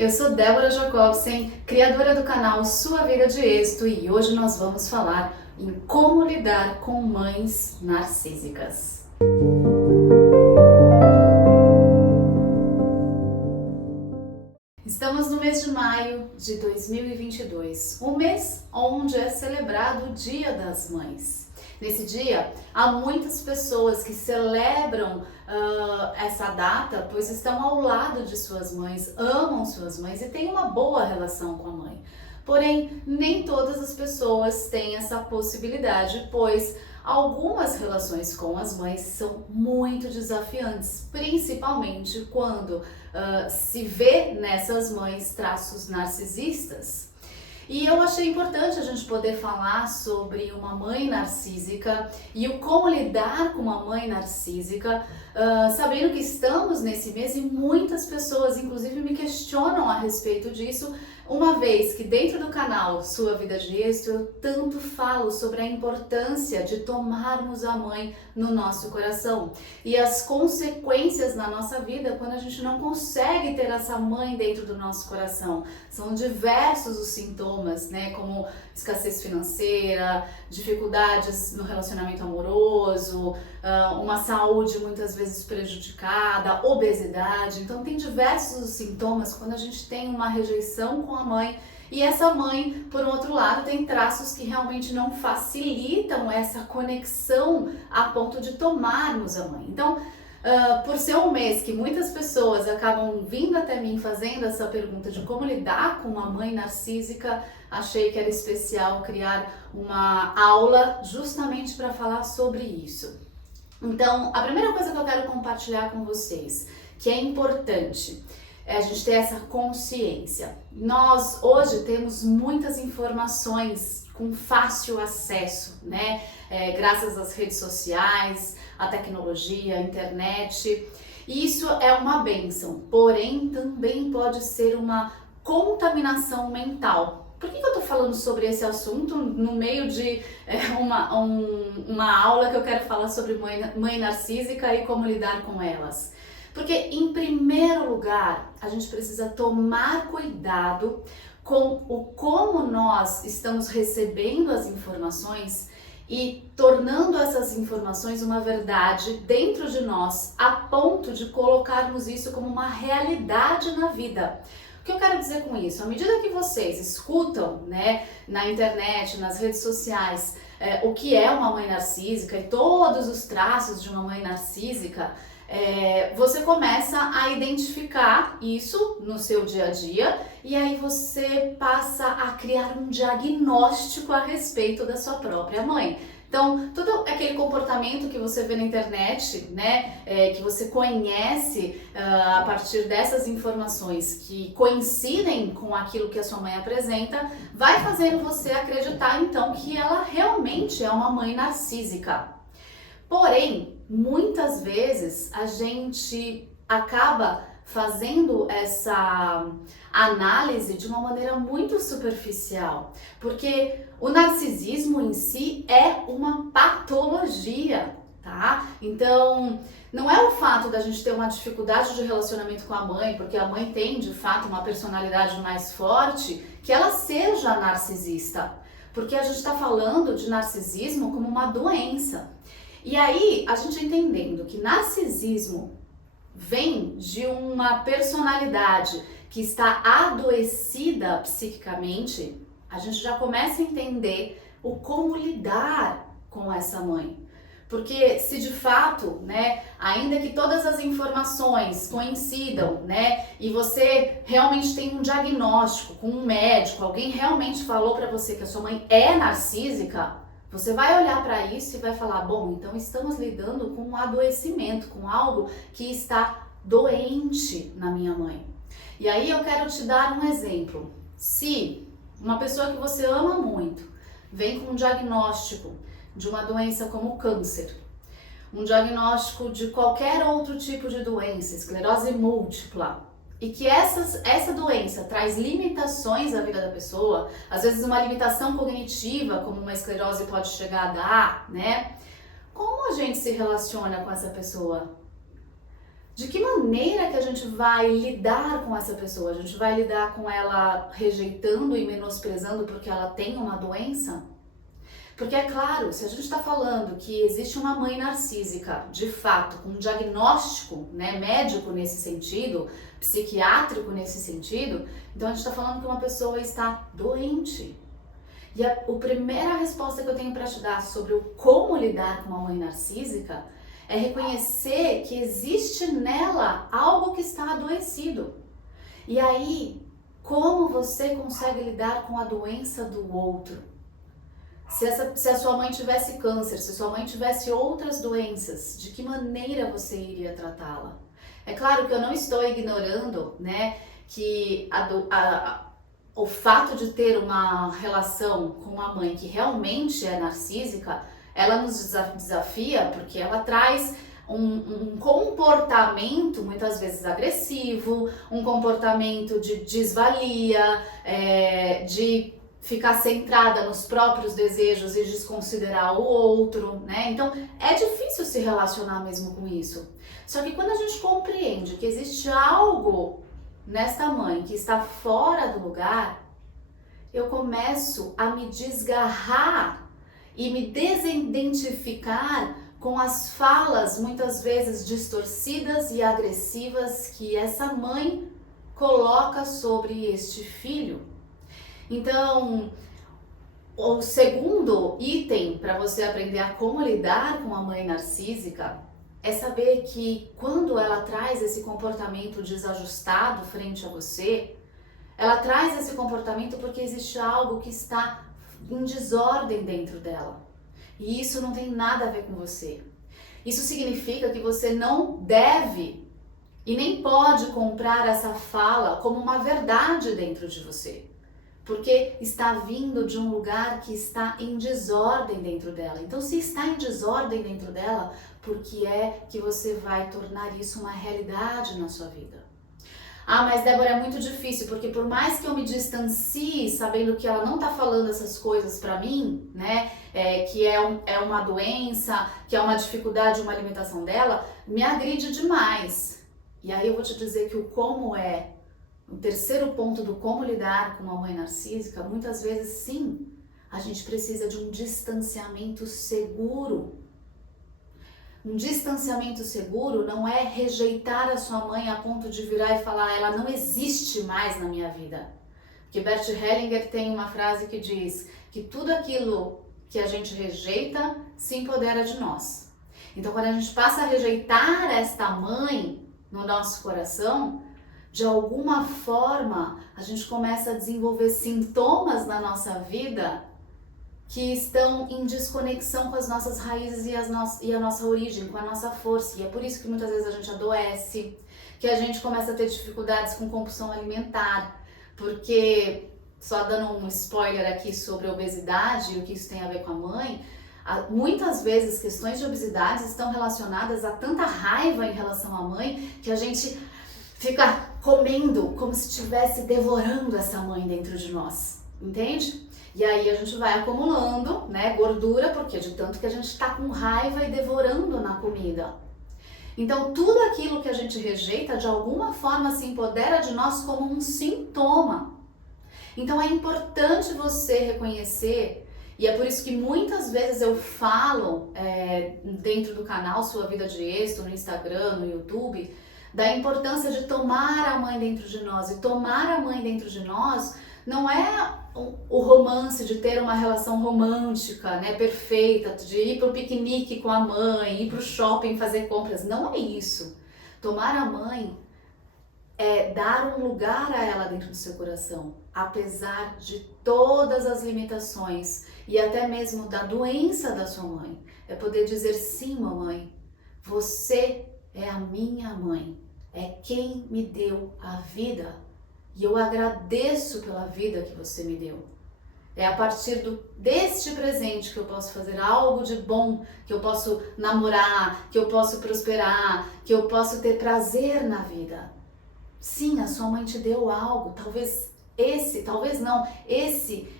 eu sou Débora Jacobsen, criadora do canal Sua Vida de Êxito, e hoje nós vamos falar em como lidar com mães narcísicas. Estamos no mês de maio de 2022, um mês onde é celebrado o Dia das Mães. Nesse dia, há muitas pessoas que celebram essa data, pois estão ao lado de suas mães, amam suas mães e têm uma boa relação com a mãe. Porém, nem todas as pessoas têm essa possibilidade, pois algumas relações com as mães são muito desafiantes, principalmente quando se vê nessas mães traços narcisistas. E eu achei importante a gente poder falar sobre uma mãe narcísica e o como lidar com uma mãe narcísica, sabendo que estamos nesse mês e muitas pessoas, inclusive, me questionam a respeito disso, uma vez que dentro do canal Sua Vida de Êxito eu tanto falo sobre a importância de tomarmos a mãe no nosso coração e as consequências na nossa vida quando a gente não consegue ter essa mãe dentro do nosso coração. São diversos os sintomas, né, como escassez financeira, dificuldades no relacionamento amoroso, uma saúde muitas vezes prejudicada, obesidade. Então tem diversos os sintomas quando a gente tem uma rejeição com a mãe, e essa mãe, por outro lado, tem traços que realmente não facilitam essa conexão a ponto de tomarmos a mãe. Então, por ser um mês que muitas pessoas acabam vindo até mim fazendo essa pergunta de como lidar com uma mãe narcísica, achei que era especial criar uma aula justamente para falar sobre isso. Então, a primeira coisa que eu quero compartilhar com vocês, que é importante, é a gente ter essa consciência. Nós hoje temos muitas informações com fácil acesso, né? Graças às redes sociais, à tecnologia, à internet. E isso é uma bênção, porém também pode ser uma contaminação mental. Por que eu tô falando sobre esse assunto no meio de uma aula que eu quero falar sobre mãe narcísica e como lidar com elas? Porque, em primeiro lugar, a gente precisa tomar cuidado com o como nós estamos recebendo as informações e tornando essas informações uma verdade dentro de nós, a ponto de colocarmos isso como uma realidade na vida. O que eu quero dizer com isso? À medida que vocês escutam, né, na internet, nas redes sociais, o que é uma mãe narcísica e todos os traços de uma mãe narcísica, você começa a identificar isso no seu dia a dia e aí você passa a criar um diagnóstico a respeito da sua própria mãe. Então, todo aquele comportamento que você vê na internet, né, que você conhece a partir dessas informações que coincidem com aquilo que a sua mãe apresenta, vai fazendo você acreditar, então, que ela realmente é uma mãe narcísica. Porém, muitas vezes a gente acaba fazendo essa análise de uma maneira muito superficial, porque o narcisismo em si é uma patologia, tá? Então, não é o fato da gente ter uma dificuldade de relacionamento com a mãe, porque a mãe tem, de fato, uma personalidade mais forte, que ela seja narcisista, porque a gente está falando de narcisismo como uma doença. E aí, a gente entendendo que narcisismo vem de uma personalidade que está adoecida psiquicamente, a gente já começa a entender o como lidar com essa mãe. Porque se de fato, né, ainda que todas as informações coincidam, né, e você realmente tem um diagnóstico com um médico, alguém realmente falou para você que a sua mãe é narcísica, você vai olhar para isso e vai falar, bom, então estamos lidando com um adoecimento, com algo que está doente na minha mãe. E aí eu quero te dar um exemplo. Se uma pessoa que você ama muito vem com um diagnóstico de uma doença como câncer, um diagnóstico de qualquer outro tipo de doença, esclerose múltipla, e que essa doença traz limitações à vida da pessoa, às vezes uma limitação cognitiva, como uma esclerose pode chegar a dar, né? Como a gente se relaciona com essa pessoa? De que maneira que a gente vai lidar com essa pessoa? A gente vai lidar com ela rejeitando e menosprezando porque ela tem uma doença? Porque é claro, se a gente está falando que existe uma mãe narcísica, de fato, com um diagnóstico, né, médico nesse sentido, psiquiátrico nesse sentido, então a gente está falando que uma pessoa está doente. E a primeira resposta que eu tenho para te dar sobre o como lidar com uma mãe narcísica é reconhecer que existe nela algo que está adoecido. E aí, como você consegue lidar com a doença do outro? Se a sua mãe tivesse câncer, se a sua mãe tivesse outras doenças, de que maneira você iria tratá-la? É claro que eu não estou ignorando, né, que o fato de ter uma relação com uma mãe que realmente é narcísica, ela nos desafia porque ela traz um comportamento muitas vezes agressivo, um comportamento de desvalia, de ficar centrada nos próprios desejos e desconsiderar o outro, né? Então é difícil se relacionar mesmo com isso. Só que quando a gente compreende que existe algo nesta mãe que está fora do lugar, eu começo a me desgarrar e me desidentificar com as falas muitas vezes distorcidas e agressivas que essa mãe coloca sobre este filho. Então, o segundo item para você aprender a como lidar com a mãe narcísica é saber que quando ela traz esse comportamento desajustado frente a você, ela traz esse comportamento porque existe algo que está em desordem dentro dela. E isso não tem nada a ver com você. Isso significa que você não deve e nem pode comprar essa fala como uma verdade dentro de você. Porque está vindo de um lugar que está em desordem dentro dela. Então, se está em desordem dentro dela, por que é que você vai tornar isso uma realidade na sua vida? Ah, mas Débora, é muito difícil, porque por mais que eu me distancie, sabendo que ela não está falando essas coisas para mim, né, que é uma doença, que é uma dificuldade, uma limitação dela, me agride demais. E aí eu vou te dizer que o como é o terceiro ponto do como lidar com uma mãe narcísica, muitas vezes sim, a gente precisa de um distanciamento seguro. Um distanciamento seguro não é rejeitar a sua mãe a ponto de virar e falar ela não existe mais na minha vida. Porque Bert Hellinger tem uma frase que diz que tudo aquilo que a gente rejeita se empodera de nós. Então quando a gente passa a rejeitar esta mãe no nosso coração, de alguma forma, a gente começa a desenvolver sintomas na nossa vida que estão em desconexão com as nossas raízes e a nossa origem, com a nossa força. E é por isso que muitas vezes a gente adoece, que a gente começa a ter dificuldades com compulsão alimentar, porque, só dando um spoiler aqui sobre a obesidade e o que isso tem a ver com a mãe, muitas vezes questões de obesidade estão relacionadas a tanta raiva em relação à mãe que a gente fica comendo como se estivesse devorando essa mãe dentro de nós, entende? E aí a gente vai acumulando, né, gordura, porque de tanto que a gente está com raiva e devorando na comida. Então tudo aquilo que a gente rejeita de alguma forma se empodera de nós como um sintoma. Então é importante você reconhecer, e é por isso que muitas vezes eu falo dentro do canal Sua Vida de Êxito, no Instagram, no YouTube, da importância de tomar a mãe dentro de nós. E tomar a mãe dentro de nós não é o romance de ter uma relação romântica, né, perfeita, de ir para o piquenique com a mãe, ir para o shopping fazer compras. Não é isso. Tomar a mãe é dar um lugar a ela dentro do seu coração, apesar de todas as limitações e até mesmo da doença da sua mãe. É poder dizer sim, mamãe, você é a minha mãe, é quem me deu a vida e eu agradeço pela vida que você me deu. É a partir deste presente que eu posso fazer algo de bom, que eu posso namorar, que eu posso prosperar, que eu posso ter prazer na vida. Sim, a sua mãe te deu algo, talvez esse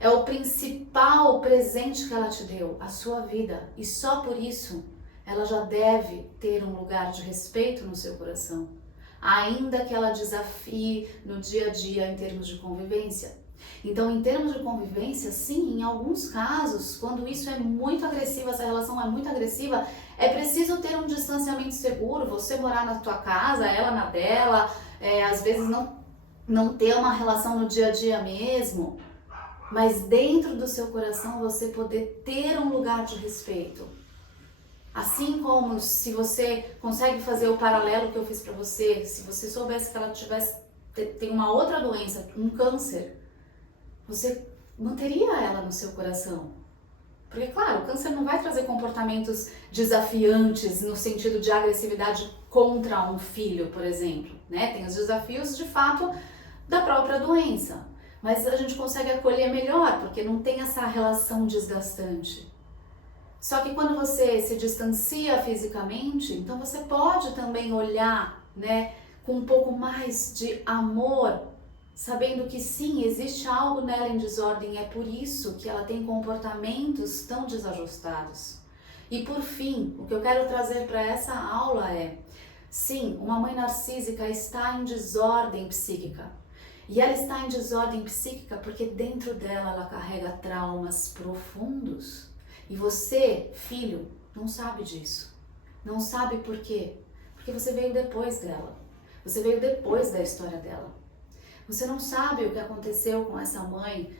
é o principal presente que ela te deu, a sua vida, e só por isso ela já deve ter um lugar de respeito no seu coração, ainda que ela desafie no dia a dia em termos de convivência. Então, em termos de convivência, sim, em alguns casos, quando isso é muito agressivo, essa relação é muito agressiva, é preciso ter um distanciamento seguro, você morar na tua casa, ela na dela, às vezes não ter uma relação no dia a dia mesmo, mas dentro do seu coração você poder ter um lugar de respeito. Assim como se você consegue fazer o paralelo que eu fiz para você, se você soubesse que ela tem uma outra doença, um câncer, você manteria ela no seu coração. Porque, claro, o câncer não vai trazer comportamentos desafiantes no sentido de agressividade contra um filho, por exemplo, né? Tem os desafios, de fato, da própria doença. Mas a gente consegue acolher melhor, porque não tem essa relação desgastante. Só que quando você se distancia fisicamente, então você pode também olhar, né, com um pouco mais de amor, sabendo que sim, existe algo nela em desordem, é por isso que ela tem comportamentos tão desajustados. E por fim, o que eu quero trazer para essa aula é, sim, uma mãe narcísica está em desordem psíquica. E ela está em desordem psíquica porque dentro dela ela carrega traumas profundos. E você, filho, não sabe disso. Não sabe por quê? Porque você veio depois dela. Você veio depois da história dela. Você não sabe o que aconteceu com essa mãe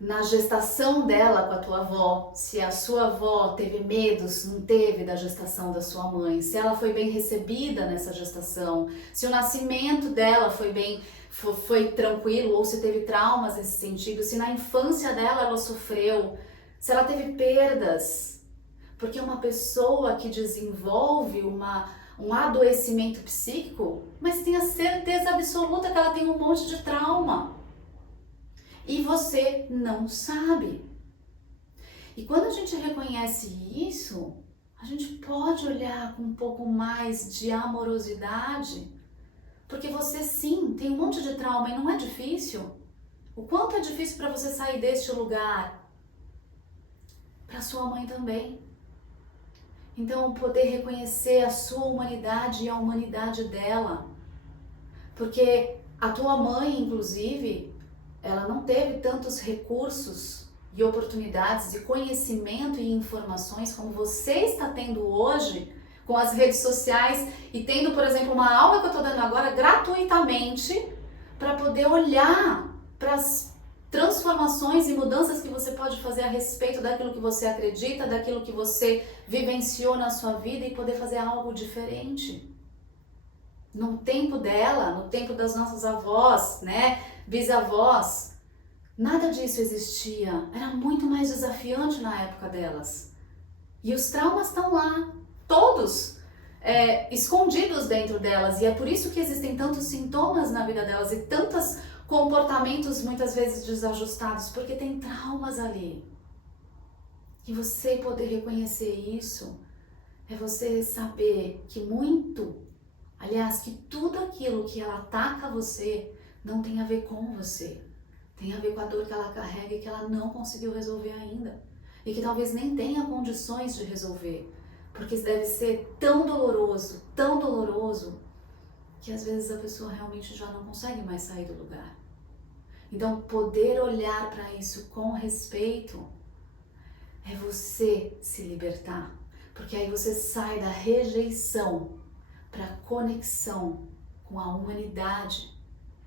na gestação dela com a tua avó, se a sua avó teve medos, não teve da gestação da sua mãe, se ela foi bem recebida nessa gestação, se o nascimento dela foi tranquilo ou se teve traumas nesse sentido, se na infância dela ela sofreu, se ela teve perdas, porque uma pessoa que desenvolve um adoecimento psíquico, mas tenha certeza absoluta que ela tem um monte de trauma. E você não sabe. E quando a gente reconhece isso, a gente pode olhar com um pouco mais de amorosidade, porque você sim tem um monte de trauma e não é difícil. O quanto é difícil para você sair deste lugar? Para sua mãe também. Então, poder reconhecer a sua humanidade e a humanidade dela. Porque a tua mãe, inclusive, ela não teve tantos recursos e oportunidades de conhecimento e informações como você está tendo hoje com as redes sociais e tendo, por exemplo, uma aula que eu estou dando agora gratuitamente para poder olhar para as transformações e mudanças que você pode fazer a respeito daquilo que você acredita, daquilo que você vivenciou na sua vida e poder fazer algo diferente. No tempo dela, no tempo das nossas avós, né, bisavós, nada disso existia. Era muito mais desafiante na época delas. E os traumas estão lá, todos escondidos dentro delas. E é por isso que existem tantos sintomas na vida delas e tantos comportamentos muitas vezes desajustados, porque tem traumas ali. E você poder reconhecer isso é você saber que aliás, que tudo aquilo que ela ataca você não tem a ver com você. Tem a ver com a dor que ela carrega e que ela não conseguiu resolver ainda. E que talvez nem tenha condições de resolver. Porque deve ser tão doloroso, que às vezes a pessoa realmente já não consegue mais sair do lugar. Então, poder olhar para isso com respeito é você se libertar. Porque aí você sai da rejeição para a conexão com a humanidade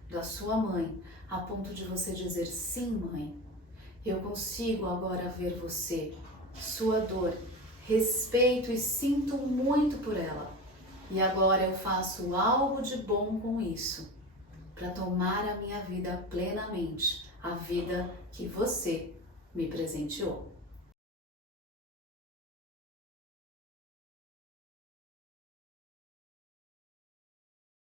da sua mãe, a ponto de você dizer: sim, mãe, eu consigo agora ver você, sua dor, respeito e sinto muito por ela. E agora eu faço algo de bom com isso, para tomar a minha vida plenamente, a vida que você me presenteou.